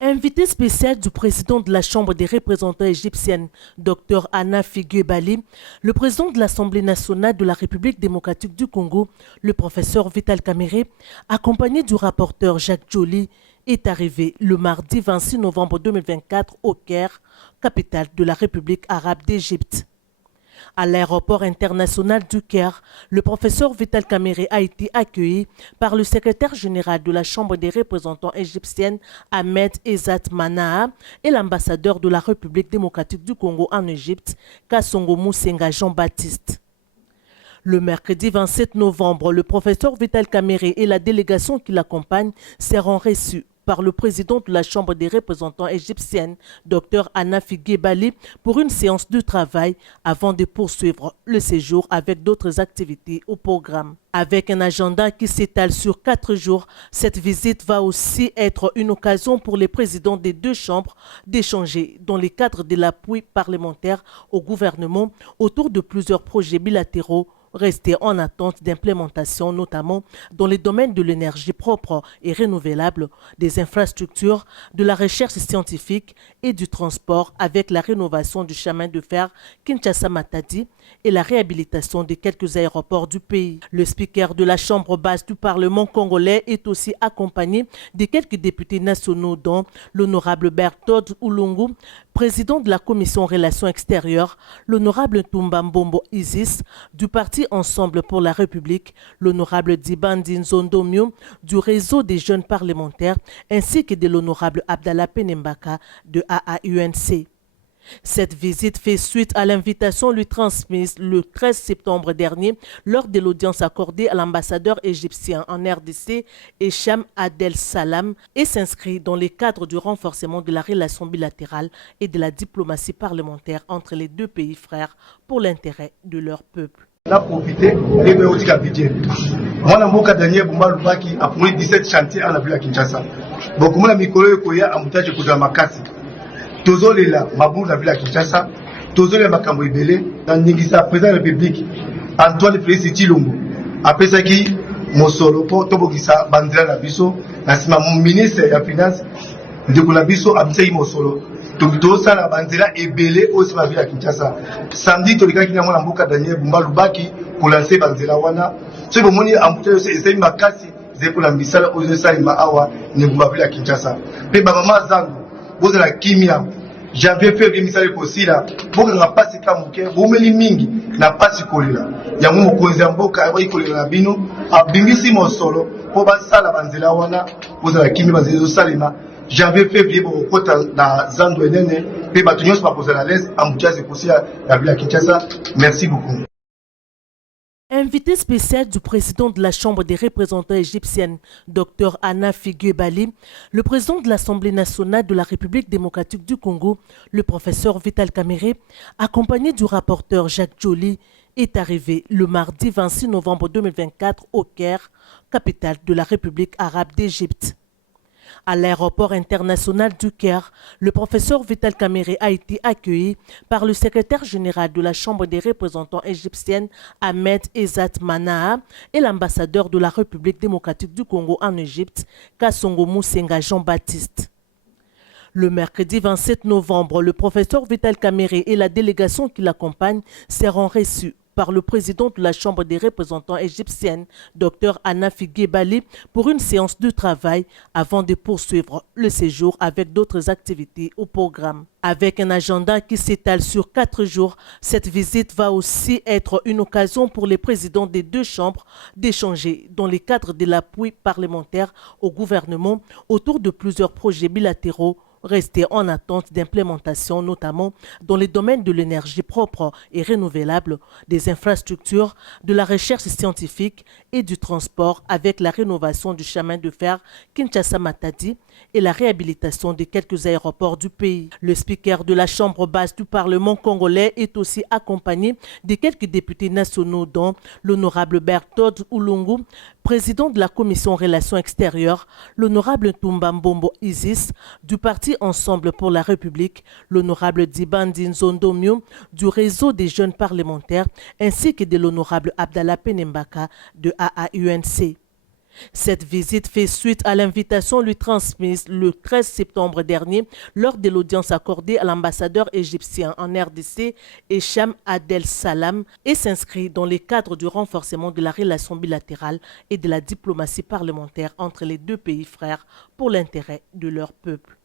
Invité spécial du président de la Chambre des représentants égyptienne, Dr Anna Figuebali, le président de l'Assemblée nationale de la République démocratique du Congo, le professeur Vital Kamerhe, accompagné du rapporteur Jacques Joly, est arrivé le mardi 26 novembre 2024 au Caire, capitale de la République arabe d'Égypte. À l'aéroport international du Caire, le professeur Vital Kamerhe a été accueilli par le secrétaire général de la Chambre des représentants égyptienne, Ahmed Ezzat Manaha, et l'ambassadeur de la République démocratique du Congo en Égypte, Kassongo Moussenga Jean-Baptiste. Le mercredi 27 novembre, le professeur Vital Kamerhe et la délégation qui l'accompagne seront reçus par le président de la Chambre des représentants égyptienne, Dr Anna Figuebali, pour une séance de travail avant de poursuivre le séjour avec d'autres activités au programme. Avec un agenda qui s'étale sur 4 jours, cette visite va aussi être une occasion pour les présidents des deux chambres d'échanger dans le cadre de l'appui parlementaire au gouvernement autour de plusieurs projets bilatéraux restés en attente d'implémentation, notamment dans les domaines de l'énergie propre et renouvelable, des infrastructures, de la recherche scientifique et du transport, avec la rénovation du chemin de fer Kinshasa-Matadi et la réhabilitation de quelques aéroports du pays. Le speaker de la Chambre basse du Parlement congolais est aussi accompagné de quelques députés nationaux, dont l'honorable Berthold Oulungu, président de la Commission Relations extérieures, l'honorable Tumba Mbombo Isis, du parti Ensemble pour la République, l'honorable Dibandi Nzondomio, du réseau des jeunes parlementaires, ainsi que de l'honorable Abdallah Penembaka de AAUNC. Cette visite fait suite à l'invitation lui transmise le 13 septembre dernier lors de l'audience accordée à l'ambassadeur égyptien en RDC, Hicham Adel Salam, et s'inscrit dans le cadre du renforcement de la relation bilatérale et de la diplomatie parlementaire entre les deux pays frères pour l'intérêt de leur peuple. On a profité des méodiques à budget. Moi, dans mon cas, Daniel Boumba Lubaki a fourni 17 chantiers à la ville à Kinshasa. Donc, moi, je suis à Moutache Kouja Makasi. Tozo Lela, Mabou, la ville à Kinshasa. Tozo Lela Makambo Ibele. Dans Ningisa, président de la République, Antoine Félix Tshilombo. Après ça, qui Mosolo, Tobogisa, Bandela Labiso, mon ministre de la Finance, de Kulabiso, Abisei Mosolo. Tout ça, la bandela est belée aussi ma ville à Kinshasa. Samedi, tout le gars qui n'a pas mboka Daniel Boumba Lubaki pour lancer bandela wana. Ce que mon amputé c'est ma casse, c'est pour la misala aux salima awa ne Boumba ville à Kinshasa. Mais maman zangu, vous la kimia. J'avais fait une misala possible là. Vous n'a pas si kamuke, vous me mingi n'a pas si kolila. Ya mu kozi mboka awa ikolila na bino, abimbisi mo solo pour ba sala bandela wana, vous la kimia bandela salima. J'avais fait vivre au côté dans Zando Nene, puis Batunios m'a posé la laisse, en Moutia, c'est aussi la ville à Kinshasa. Merci beaucoup. Invité spécial du président de la Chambre des représentants égyptienne, Dr Anna Figuebali, le président de l'Assemblée nationale de la République démocratique du Congo, le professeur Vital Kamerhe, accompagné du rapporteur Jacques Joly, est arrivé le mardi 26 novembre 2024 au Caire, capitale de la République arabe d'Égypte. À l'aéroport international du Caire, le professeur Vital Kamerhe a été accueilli par le secrétaire général de la Chambre des représentants égyptienne, Ahmed Ezzat Manaha, et l'ambassadeur de la République démocratique du Congo en Égypte, Kassongo Moussenga Jean-Baptiste. Le mercredi 27 novembre, le professeur Vital Kamerhe et la délégation qui l'accompagne seront reçus par le président de la Chambre des représentants égyptienne, Dr Anna Figuebali, pour une séance de travail avant de poursuivre le séjour avec d'autres activités au programme. Avec un agenda qui s'étale sur 4 jours, cette visite va aussi être une occasion pour les présidents des deux chambres d'échanger dans le cadre de l'appui parlementaire au gouvernement autour de plusieurs projets bilatéraux restés en attente d'implémentation, notamment dans les domaines de l'énergie propre et renouvelable, des infrastructures, de la recherche scientifique et du transport, avec la rénovation du chemin de fer Kinshasa-Matadi et la réhabilitation de quelques aéroports du pays. Le speaker de la Chambre basse du Parlement congolais est aussi accompagné de quelques députés nationaux, dont l'honorable Berthold Oulungu, président de la Commission Relations extérieures, l'honorable Tumba Mbombo Isis, du parti Ensemble pour la République, l'honorable Dibandi Nzondomio, du réseau des jeunes parlementaires, ainsi que de l'honorable Abdallah Penembaka de AAUNC. Cette visite fait suite à l'invitation lui transmise le 13 septembre dernier lors de l'audience accordée à l'ambassadeur égyptien en RDC, Hicham Adel Salam, et s'inscrit dans le cadre du renforcement de la relation bilatérale et de la diplomatie parlementaire entre les deux pays frères pour l'intérêt de leur peuple.